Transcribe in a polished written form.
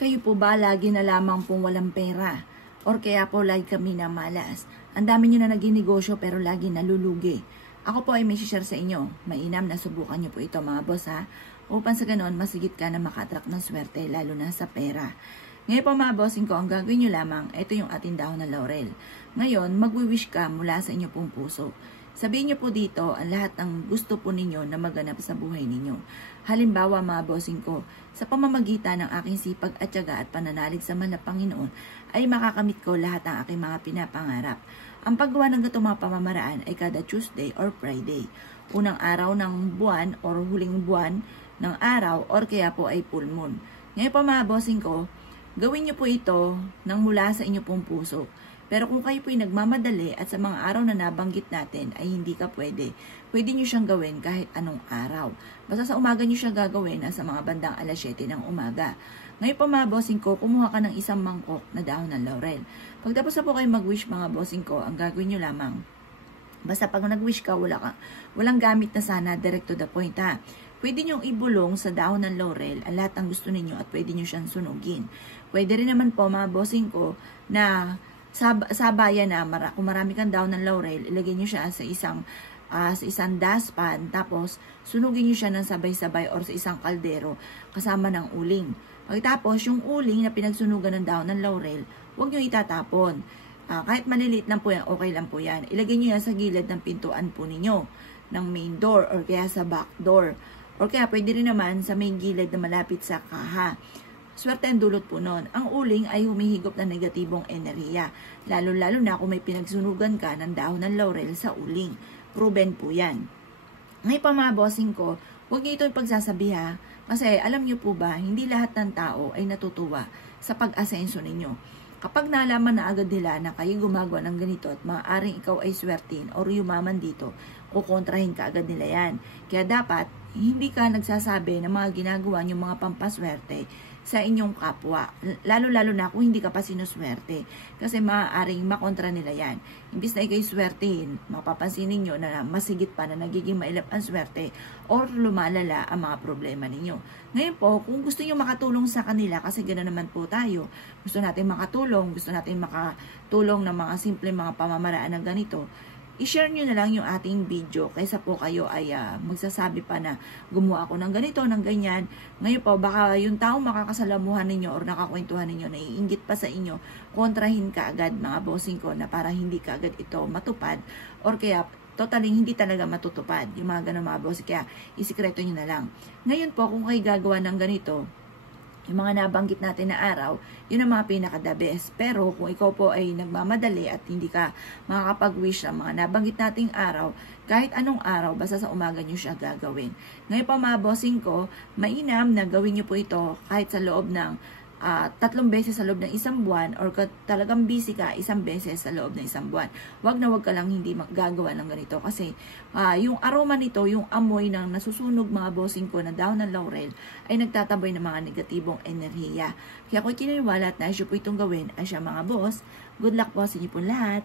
Kayo po ba lagi na lamang pong walang pera? Or kaya po lagi kami na malas? Ang dami nyo na naging negosyo pero lagi nalulugi. Ako po ay may share sa inyo. Mainam na subukan nyo po ito mga boss ha. Upang sa ganon, masigit ka na makatrack ng swerte lalo na sa pera. Ngayon po mga bossing ko, ang gagawin nyo lamang, ito yung ating dahon ng laurel. Ngayon, magwi-wish ka mula sa inyo pong puso. Sabihin nyo po dito ang lahat ng gusto po ninyo na maganap sa buhay ninyo. Halimbawa mga bossing ko, sa pamamagitan ng aking sipag at tiyaga at pananalig sa mahal na Panginoon, ay makakamit ko lahat ng aking mga pinapangarap. Ang paggawa ng ganitong mga pamamaraan ay kada Tuesday or Friday. Unang araw ng buwan or huling buwan ng araw or kaya po ay full moon. Ngayon po mga bossing ko, gawin nyo po ito nang mula sa inyo pong puso. Pero kung kayo po'y nagmamadali at sa mga araw na nabanggit natin ay hindi ka pwede nyo siyang gawin kahit anong araw. Basta sa umaga nyo siya gagawin sa mga bandang alas 7 ng umaga. Ngayon po mga bossing ko, kumuha ka ng isang mangkok na dahon ng laurel. Pagtapos na po kayo mag-wish mga bossing ko, ang gagawin nyo lamang. Basta pag nag-wish ka, walang gamit na sana, direct to the point ha. Pwede nyo ibulong sa dahon ng laurel ang lahat ng gusto ninyo at pwede nyo siyang sunugin. Pwede rin naman po mga bossing ko na sa bayan na kung marami kang dahon ng laurel, ilagay nyo siya sa isang dustpan, tapos sunugin nyo siya ng sabay-sabay or sa isang kaldero kasama ng uling. Pagkatapos, yung uling na pinagsunugan ng dahon ng laurel, huwag nyo itatapon. Kahit maliliit lang po yan, okay lang po yan. Ilagay nyo yan sa gilid ng pintuan po ninyo, ng main door or kaya sa back door. Or kaya pwede rin naman sa main gilid na malapit sa kaha. Swerte ang dulot po nun. Ang uling ay humihigop ng negatibong enerhiya. Lalo-lalo na kung may pinagsunugan ka ng dahon ng laurel sa uling. Proven po yan. Ngayon pa mga bossing ko, huwag niyo ito ipagsasabi ha. Kasi alam niyo po ba, hindi lahat ng tao ay natutuwa sa pag-asenso ninyo. Kapag nalaman na agad nila na kayo gumagawa ng ganito at maaaring ikaw ay swertin or yumaman dito, kukontrahin ka agad nila yan. Kaya dapat, hindi ka nagsasabi ng mga ginagawa niyong mga pampaswerte sa inyong kapwa. Lalo-lalo na kung hindi ka pa sinuswerte. Kasi maaaring makontra nila yan. Imbis na ikay swertehin, mapapansin ninyo na masigit pa na nagiging mailap ang swerte or lumalala ang mga problema ninyo. Ngayon po, kung gusto nyo makatulong sa kanila, kasi gano'n naman po tayo, gusto natin makatulong, gusto natin makatulong ng mga simple mga pamamaraan ng ganito, i-share nyo na lang yung ating video kaysa po kayo ay magsasabi pa na gumawa ako ng ganito, ng ganyan. Ngayon po, baka yung taong makakasalamuhan ninyo or nakakwentuhan ninyo, naiinggit pa sa inyo, kontrahin ka agad mga bossing ko na para hindi ka agad ito matupad or kaya totally hindi talaga matutupad. Yung mga ganun mga bossing, kaya isikreto nyo na lang. Ngayon po, kung kayo gagawa ng ganito, yung mga nabanggit natin na araw, yun ang mga pinaka-the best. Pero kung ikaw po ay nagmamadali at hindi ka makakapag-wish ng mga nabanggit nating araw, kahit anong araw, basta sa umaga nyo siya gagawin. Ngayon pa mga bossing ko, mainam na gawin nyo po ito kahit sa loob ng 3 beses sa loob ng isang buwan or talagang busy ka 1 beses sa loob ng isang buwan. Wag ka lang hindi gagawa ng ganito kasi yung aroma nito, yung amoy ng nasusunog mga bossing ko na dahon ng laurel ay nagtataboy ng mga negatibong enerhiya. Kaya kung kininiwala at naisyo po itong gawin ay siya mga boss, good luck po sa inyo po lahat.